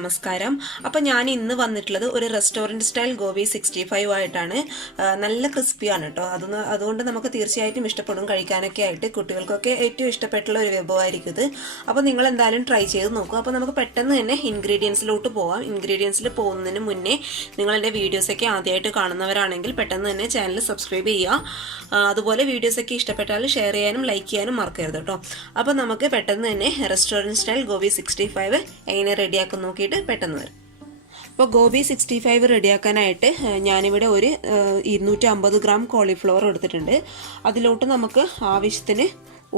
നമസ്കാരം. അപ്പോൾ ഞാൻ ഇന്ന് വന്നിട്ടുള്ളത് ഒരു റെസ്റ്റോറൻറ്റ് സ്റ്റൈൽ ഗോബി 65 ആയിട്ടാണ്. നല്ല ക്രിസ്പിയാണ് കേട്ടോ. അതുകൊണ്ട് നമുക്ക് തീർച്ചയായിട്ടും ഇഷ്ടപ്പെടും. കഴിക്കാനൊക്കെ ആയിട്ട് കുട്ടികൾക്കൊക്കെ ഏറ്റവും ഇഷ്ടപ്പെട്ടുള്ള ഒരു വിഭവമായിരിക്കും ഇത്. അപ്പോൾ നിങ്ങൾ എന്തായാലും ട്രൈ ചെയ്ത് നോക്കുക. അപ്പോൾ നമുക്ക് പെട്ടെന്ന് തന്നെ ഇൻഗ്രീഡിയൻസിലോട്ട് പോവാം. ഇൻഗ്രീഡിയൻസിൽ പോകുന്നതിന് മുന്നേ നിങ്ങൾ എൻ്റെ വീഡിയോസൊക്കെ ആദ്യമായിട്ട് കാണുന്നവരാണെങ്കിൽ പെട്ടെന്ന് തന്നെ ചാനൽ സബ്സ്ക്രൈബ് ചെയ്യുക. അതുപോലെ വീഡിയോസൊക്കെ ഇഷ്ടപ്പെട്ടാൽ ഷെയർ ചെയ്യാനും ലൈക്ക് ചെയ്യാനും മറക്കരുത് കേട്ടോ. അപ്പോൾ നമുക്ക് പെട്ടെന്ന് തന്നെ റെസ്റ്റോറൻറ്റ് സ്റ്റൈൽ ഗോബി 65 എങ്ങനെ റെഡിയാക്കി നോക്കിയിട്ട് പെട്ടെന്ന് വരും. അപ്പോൾ ഗോബി 65 റെഡിയാക്കാനായിട്ട് ഞാനിവിടെ ഒരു 250 ഗ്രാം കോളിഫ്ലവർ എടുത്തിട്ടുണ്ട്. അതിലോട്ട് നമുക്ക് ആവശ്യത്തിന്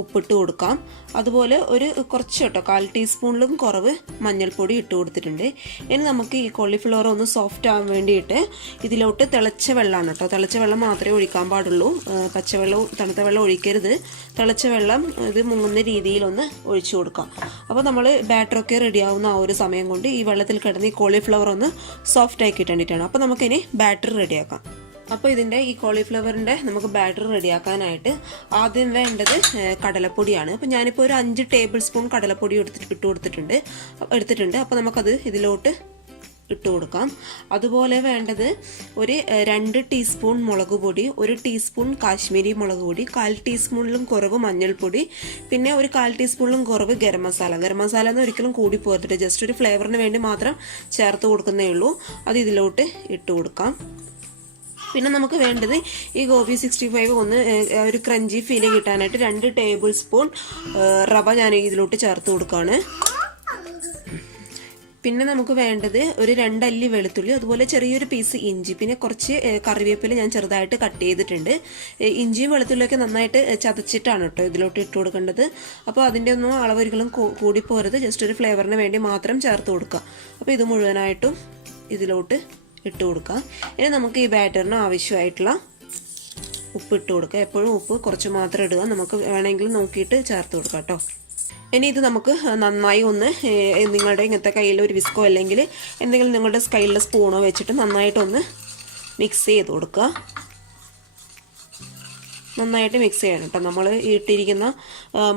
ഉപ്പിട്ട് കൊടുക്കാം. അതുപോലെ ഒരു കുറച്ച് കേട്ടോ 1/4 ടീസ്പൂണിലും കുറവ് മഞ്ഞൾപ്പൊടി ഇട്ട് കൊടുത്തിട്ടുണ്ട്. ഇനി നമുക്ക് ഈ കോളിഫ്ലവർ ഒന്ന് സോഫ്റ്റ് ആവാൻ വേണ്ടിയിട്ട് ഇതിലോട്ട് തിളച്ച വെള്ളമാണ് കേട്ടോ. തിളച്ച വെള്ളം മാത്രമേ ഒഴിക്കാൻ പാടുള്ളൂ. പച്ചവെള്ളം തണുത്ത വെള്ളം ഒഴിക്കരുത്. തിളച്ച വെള്ളം ഇത് മുങ്ങുന്ന രീതിയിലൊന്ന് ഒഴിച്ചു കൊടുക്കാം. അപ്പോൾ നമ്മൾ ബാറ്ററൊക്കെ റെഡിയാവുന്ന ആ ഒരു സമയം കൊണ്ട് ഈ വെള്ളത്തിൽ കിടന്ന് ഈ കോളിഫ്ലവർ ഒന്ന് സോഫ്റ്റ് ആക്കി ഇട്ടേണ്ടിട്ടാണ്. അപ്പോൾ നമുക്കിനി ബാറ്റർ റെഡിയാക്കാം. അപ്പോൾ ഇതിൻ്റെ ഈ കോളിഫ്ലവറിൻ്റെ നമുക്ക് ബാറ്റർ റെഡിയാക്കാനായിട്ട് ആദ്യം വേണ്ടത് കടലപ്പൊടിയാണ്. അപ്പോൾ ഞാനിപ്പോൾ ഒരു 5 ടേബിൾ സ്പൂൺ കടലപ്പൊടി എടുത്തിട്ടുണ്ട്. അപ്പോൾ നമുക്കത് ഇതിലോട്ട് ഇട്ട് കൊടുക്കാം. അതുപോലെ വേണ്ടത് ഒരു 2 ടീസ്പൂൺ മുളക് പൊടി, 1 ടീസ്പൂൺ കാശ്മീരി മുളക് പൊടി, 1/4 ടീസ്പൂണിലും കുറവ് മഞ്ഞൾപ്പൊടി, പിന്നെ ഒരു 1/4 ടീസ്പൂണിലും കുറവ് ഗരം മസാല. ഗരം മസാല എന്ന് ഒരിക്കലും കൂടി പോകരുത്. ജസ്റ്റ് ഒരു ഫ്ലേവറിന് വേണ്ടി മാത്രം ചേർത്ത് കൊടുക്കുന്നേ ഉള്ളൂ. അത് ഇതിലോട്ട് ഇട്ട് കൊടുക്കാം. പിന്നെ നമുക്ക് വേണ്ടത് ഈ ഗോബി 65 ഒന്ന് ഒരു ക്രഞ്ചി ഫീൽ കിട്ടാനായിട്ട് 2 ടേബിൾ സ്പൂൺ റവ ഞാൻ ഇതിലോട്ട് ചേർത്ത് കൊടുക്കുകയാണ്. പിന്നെ നമുക്ക് വേണ്ടത് ഒരു 2 അല്ലി വെളുത്തുള്ളി, അതുപോലെ ചെറിയൊരു പീസ് ഇഞ്ചി, പിന്നെ കുറച്ച് കറിവേപ്പില ഞാൻ ചെറുതായിട്ട് കട്ട് ചെയ്തിട്ടുണ്ട്. ഇഞ്ചിയും വെളുത്തുള്ളിയൊക്കെ നന്നായിട്ട് ചതച്ചിട്ടാണ് കേട്ടോ ഇതിലോട്ട് ഇട്ട് കൊടുക്കേണ്ടത്. അപ്പോൾ അതിൻ്റെ ഒന്നും അളവൊരിക്കലും കൂടിപ്പോരുത്. ജസ്റ്റ് ഒരു ഫ്ലേവറിന് വേണ്ടി മാത്രം ചേർത്ത് കൊടുക്കുക. അപ്പോൾ ഇത് മുഴുവനായിട്ടും ഇതിലോട്ട് ഇട്ട് കൊടുക്കുക. ഇനി നമുക്ക് ഈ ബാറ്ററിന് ആവശ്യമായിട്ടുള്ള ഉപ്പ് ഇട്ട് കൊടുക്കുക. എപ്പോഴും ഉപ്പ് കുറച്ച് മാത്രം ഇടുക. നമുക്ക് വേണമെങ്കിൽ നോക്കിയിട്ട് ചേർത്ത് കൊടുക്കുക കേട്ടോ. ഇനി ഇത് നമുക്ക് നന്നായി ഒന്ന് നിങ്ങളുടെ ഇങ്ങനത്തെ കയ്യിൽ ഒരു വിസ്കോ അല്ലെങ്കിൽ എന്തെങ്കിലും നിങ്ങളുടെ കയ്യിലുള്ള സ്പൂണോ വെച്ചിട്ട് നന്നായിട്ടൊന്ന് മിക്സ് ചെയ്ത് കൊടുക്കുക. നന്നായിട്ട് മിക്സ് ചെയ്യണം കേട്ടോ. നമ്മൾ ഇട്ടിരിക്കുന്ന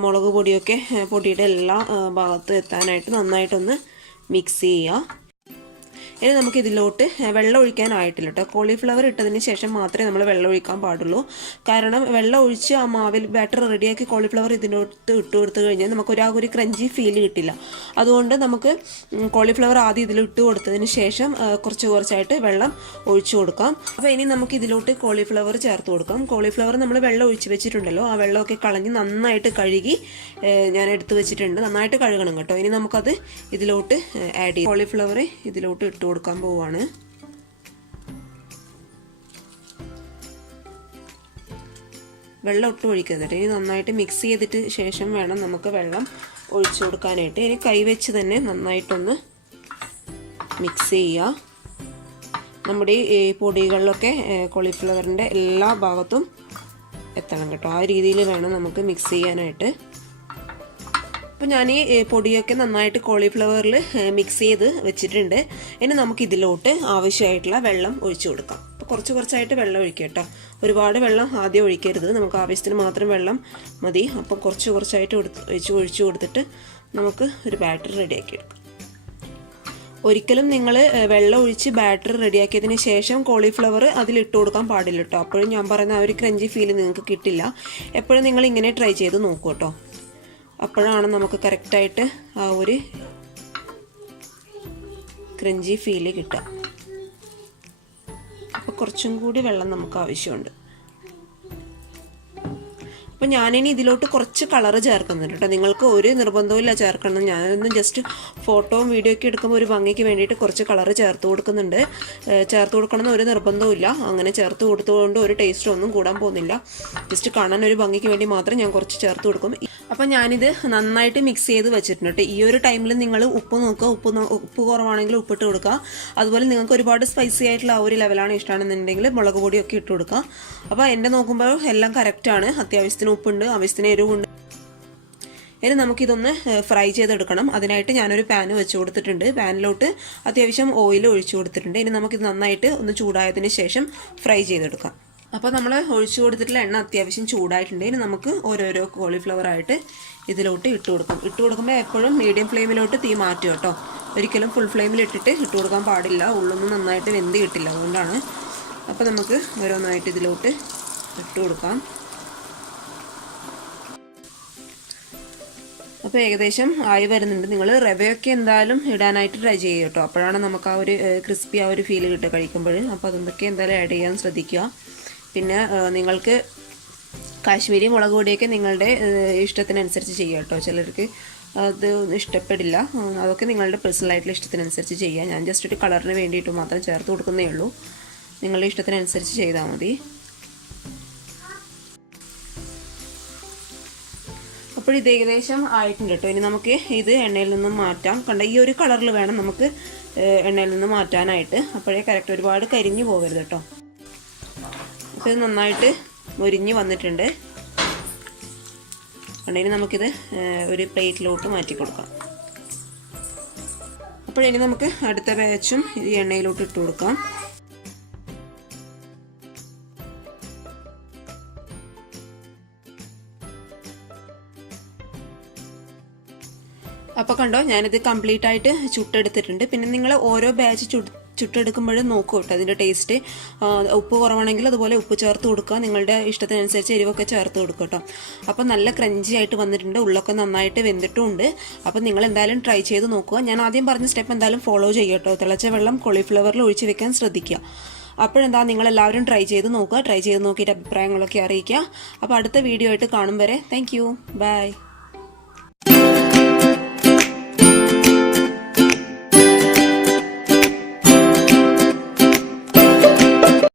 മുളക് പൊടിയൊക്കെ പൊടിയുടെ എല്ലാ ഭാഗത്തും എത്താനായിട്ട് നന്നായിട്ടൊന്ന് മിക്സ് ചെയ്യുക. ഇനി നമുക്ക് ഇതിലോട്ട് വെള്ളം ഒഴിക്കാനായിട്ടില്ല കേട്ടോ. കോളിഫ്ലവർ ഇട്ടതിന് ശേഷം മാത്രമേ നമ്മൾ വെള്ളം ഒഴിക്കാൻ പാടുള്ളൂ. കാരണം വെള്ളം ഒഴിച്ച് ആ മാവിൽ ബാറ്റർ റെഡിയാക്കി കോളിഫ്ലവർ ഇതിനോട്ട് ഇട്ട് കൊടുത്തു കഴിഞ്ഞാൽ നമുക്ക് ഒരു ക്രഞ്ചി ഫീൽ കിട്ടില്ല. അതുകൊണ്ട് നമുക്ക് കോളിഫ്ലവർ ആദ്യം ഇതിൽ ഇട്ട് കൊടുത്തതിന് ശേഷം കുറച്ചായിട്ട് വെള്ളം ഒഴിച്ചു കൊടുക്കാം. അപ്പോൾ ഇനി നമുക്ക് ഇതിലോട്ട് കോളിഫ്ലവർ ചേർത്ത് കൊടുക്കാം. കോളിഫ്ലവർ നമ്മൾ വെള്ളം ഒഴിച്ച് വെച്ചിട്ടുണ്ടല്ലോ, ആ വെള്ളമൊക്കെ കളഞ്ഞ് നന്നായിട്ട് കഴുകി ഞാൻ എടുത്ത് വെച്ചിട്ടുണ്ട്. നന്നായിട്ട് കഴുകണം കേട്ടോ. ഇനി നമുക്കത് ഇതിലോട്ട് ആഡ് ചെയ്യും. കോളിഫ്ലവർ ഇതിലോട്ട് ഇട്ട് കൊടുക്കാൻ പോവാണ്. വെള്ളം ഒട്ടും ഒഴിക്കരുത്. ഇനി നന്നായിട്ട് മിക്സ് ചെയ്തിട്ട് ശേഷം വേണം നമുക്ക് വെള്ളം ഒഴിച്ചു കൊടുക്കാനായിട്ട്. ഇനി കൈവച്ച് തന്നെ നന്നായിട്ടൊന്ന് മിക്സ് ചെയ്യുക. നമ്മുടെ ഈ പൊടികളിലൊക്കെ കോളിഫ്ലവറിൻ്റെ എല്ലാ ഭാഗത്തും എത്തണം കേട്ടോ. ആ രീതിയിൽ വേണം നമുക്ക് മിക്സ് ചെയ്യാനായിട്ട്. അപ്പോൾ ഞാൻ ഈ പൊടിയൊക്കെ നന്നായിട്ട് കോളിഫ്ലവറിൽ മിക്സ് ചെയ്ത് വെച്ചിട്ടുണ്ട്. ഇനി നമുക്ക് ഇതിലോട്ട് ആവശ്യമായിട്ടുള്ള വെള്ളം ഒഴിച്ചു കൊടുക്കാം. അപ്പോൾ കുറച്ചായിട്ട് വെള്ളം ഒഴിക്കുക കേട്ടോ. ഒരുപാട് വെള്ളം ആദ്യം ഒഴിക്കരുത്. നമുക്ക് ആവശ്യത്തിന് മാത്രം വെള്ളം മതി. അപ്പം കുറച്ചായിട്ട് ഒഴിച്ചു കൊടുത്തിട്ട് നമുക്ക് ഒരു ബാറ്റർ റെഡിയാക്കി എടുക്കാം. ഒരിക്കലും നിങ്ങൾ വെള്ളം ഒഴിച്ച് ബാറ്റർ റെഡിയാക്കിയതിന് ശേഷം കോളിഫ്ലവർ അതിലിട്ട് കൊടുക്കാൻ പാടില്ല കേട്ടോ. അപ്പോഴും ഞാൻ പറയുന്ന ആ ഒരു ക്രഞ്ചി ഫീൽ നിങ്ങൾക്ക് കിട്ടില്ല. എപ്പോഴും നിങ്ങൾ ഇങ്ങനെ ട്രൈ ചെയ്ത് നോക്കൂ കേട്ടോ. അപ്പോഴാണ് നമുക്ക് കറക്റ്റായിട്ട് ആ ഒരു ക്രഞ്ചി ഫീല് കിട്ടുക. അപ്പോൾ കുറച്ചും കൂടി വെള്ളം നമുക്ക് ആവശ്യമുണ്ട്. അപ്പോൾ ഞാനിനി ഇതിലോട്ട് കുറച്ച് കളറ് ചേർക്കുന്നുണ്ട് കേട്ടോ. നിങ്ങൾക്ക് ഒരു നിർബന്ധവും ചേർക്കണം. ഞാനൊന്ന് ജസ്റ്റ് ഫോട്ടോയും വീഡിയോ ഒക്കെ എടുക്കുമ്പോൾ ഒരു ഭംഗിക്ക് വേണ്ടിയിട്ട് കുറച്ച് കളറ് ചേർത്ത് കൊടുക്കുന്നുണ്ട്. ചേർത്ത് കൊടുക്കണമെന്ന് ഒരു നിർബന്ധവും. അങ്ങനെ ചേർത്ത് കൊടുത്തുകൊണ്ട് ഒരു ടേസ്റ്റ് ഒന്നും കൂടാൻ പോകുന്നില്ല. ജസ്റ്റ് കാണാൻ ഒരു ഭംഗിക്ക് വേണ്ടി മാത്രം ഞാൻ കുറച്ച് ചേർത്ത് കൊടുക്കും. അപ്പോൾ ഞാനിത് നന്നായിട്ട് മിക്സ് ചെയ്ത് വെച്ചിട്ടുണ്ട് കേട്ടോ. ഈ ഒരു ടൈമിൽ നിങ്ങൾ ഉപ്പ് നോക്കുക. ഉപ്പ് കുറവാണെങ്കിൽ ഉപ്പിട്ട് കൊടുക്കുക. അതുപോലെ നിങ്ങൾക്ക് ഒരുപാട് സ്പൈസി ആയിട്ടുള്ള ആ ഒരു ലെവലാണ് ഇഷ്ടമാണെന്നുണ്ടെങ്കിൽ മുളക് പൊടിയൊക്കെ ഇട്ട് കൊടുക്കുക. അപ്പോൾ എൻ്റെ നോക്കുമ്പോൾ എല്ലാം കറക്റ്റാണ്. അത്യാവശ്യത്തിന് ഉപ്പുണ്ട്, ആവശ്യത്തിന് എരിവുണ്ട്. ഇനി നമുക്കിതൊന്ന് ഫ്രൈ ചെയ്തെടുക്കണം. അതിനായിട്ട് ഞാനൊരു പാൻ വെച്ച് കൊടുത്തിട്ടുണ്ട്. പാനിലോട്ട് അത്യാവശ്യം ഓയിൽ ഒഴിച്ചു കൊടുത്തിട്ടുണ്ട്. ഇനി നമുക്കിത് നന്നായിട്ട് ഒന്ന് ചൂടായതിന് ശേഷം ഫ്രൈ ചെയ്തെടുക്കാം. അപ്പോൾ നമ്മൾ ഒഴിച്ചു കൊടുത്തിട്ടുള്ള എണ്ണ അത്യാവശ്യം ചൂടായിട്ടുണ്ട്. ഇനി നമുക്ക് ഓരോരോ കോളിഫ്ലവർ ആയിട്ട് ഇതിലോട്ട് ഇട്ട് കൊടുക്കുമ്പോൾ എപ്പോഴും മീഡിയം ഫ്ലെയിമിലോട്ട് തീ മാറ്റുക കേട്ടോ. ഒരിക്കലും ഫുൾ ഫ്ലെയിമിൽ ഇട്ട് കൊടുക്കാൻ പാടില്ല, ഉള്ളൊന്നും നന്നായിട്ട് വെന്ത് കിട്ടില്ല, അതുകൊണ്ടാണ്. അപ്പോൾ നമുക്ക് ഓരോന്നായിട്ട് ഇതിലോട്ട് ഇട്ട് കൊടുക്കാം. അപ്പോൾ ഏകദേശം ആയി വരുന്നുണ്ട്. നിങ്ങൾ റവയൊക്കെ എന്തായാലും ഇടാനായിട്ട് ട്രൈ ചെയ്യുക കേട്ടോ, അപ്പോഴാണ് നമുക്ക് ആ ഒരു ക്രിസ്പി ആ ഒരു ഫീൽ കിട്ടുക കഴിക്കുമ്പോൾ. അപ്പോൾ അതൊക്കെ എന്തായാലും ആഡ് ചെയ്യാൻ ശ്രദ്ധിക്കുക. പിന്നെ നിങ്ങൾക്ക് കാശ്മീരി മുളക് പൊടിയൊക്കെ നിങ്ങളുടെ ഇഷ്ടത്തിനനുസരിച്ച് ചെയ്യുക കേട്ടോ. ചിലർക്ക് അത് ഇഷ്ടപ്പെടില്ല, അതൊക്കെ നിങ്ങളുടെ പേഴ്സണലായിട്ടുള്ള ഇഷ്ടത്തിനനുസരിച്ച് ചെയ്യുക. ഞാൻ ജസ്റ്റ് ഒരു കളറിന് വേണ്ടിയിട്ട് മാത്രം ചേർത്ത് കൊടുക്കുന്നേ ഉള്ളൂ, നിങ്ങളുടെ ഇഷ്ടത്തിനനുസരിച്ച് ചെയ്താൽ മതി. അപ്പോൾ ഇത് ഏകദേശം ആയിട്ടുണ്ട് കേട്ടോ. ഇനി നമുക്ക് ഇത് എണ്ണയിൽ നിന്നും മാറ്റാം. കണ്ട ഈ ഒരു കളറിൽ വേണം നമുക്ക് എണ്ണയിൽ നിന്ന് മാറ്റാനായിട്ട്, അപ്പോഴേ കറക്റ്റ് ഒരുപാട് കരിഞ്ഞു പോകരുത് കേട്ടോ. അപ്പോൾ ഇത് നന്നായിട്ട് മൊരിഞ്ഞ് വന്നിട്ടുണ്ട്. കണ്ടതിന് നമുക്കിത് ഒരു പ്ലേറ്റിലോട്ട് മാറ്റി കൊടുക്കാം. അപ്പോഴിനി നമുക്ക് അടുത്ത ബാച്ചും ഈ എണ്ണയിലോട്ട് ഇട്ട് കൊടുക്കാം. അപ്പോൾ കണ്ടോ, ഞാനിത് കംപ്ലീറ്റ് ആയിട്ട് ചുട്ടെടുത്തിട്ടുണ്ട്. പിന്നെ നിങ്ങൾ ഓരോ ബാച്ച് ചുട്ടെടുക്കുമ്പോഴും നോക്കൂ കേട്ടോ അതിൻ്റെ ടേസ്റ്റ്. ഉപ്പ് കുറവാണെങ്കിൽ അതുപോലെ ഉപ്പ് ചേർത്ത് കൊടുക്കുക, നിങ്ങളുടെ ഇഷ്ടത്തിനനുസരിച്ച് എരിവൊക്കെ ചേർത്ത് കൊടുക്കുക കേട്ടോ. അപ്പോൾ നല്ല ക്രഞ്ചി ആയിട്ട് വന്നിട്ടുണ്ട്, ഉള്ളൊക്കെ നന്നായിട്ട് വെന്തിട്ടുമുണ്ട്. അപ്പോൾ നിങ്ങൾ എന്തായാലും ട്രൈ ചെയ്ത് നോക്കുക. ഞാൻ ആദ്യം പറഞ്ഞ സ്റ്റെപ്പ് എന്തായാലും ഫോളോ ചെയ്യുക കേട്ടോ. തിളച്ച വെള്ളം കോളിഫ്ലവറിൽ ഒഴിച്ച് വെക്കാൻ ശ്രദ്ധിക്കുക. അപ്പോഴെന്താ നിങ്ങളെല്ലാവരും ട്രൈ ചെയ്ത് നോക്കുക. ട്രൈ ചെയ്ത് നോക്കിയിട്ട് അഭിപ്രായങ്ങളൊക്കെ അറിയിക്കുക. അപ്പോൾ അടുത്ത വീഡിയോ ആയിട്ട് കാണും വരെ താങ്ക് യു, ബൈ.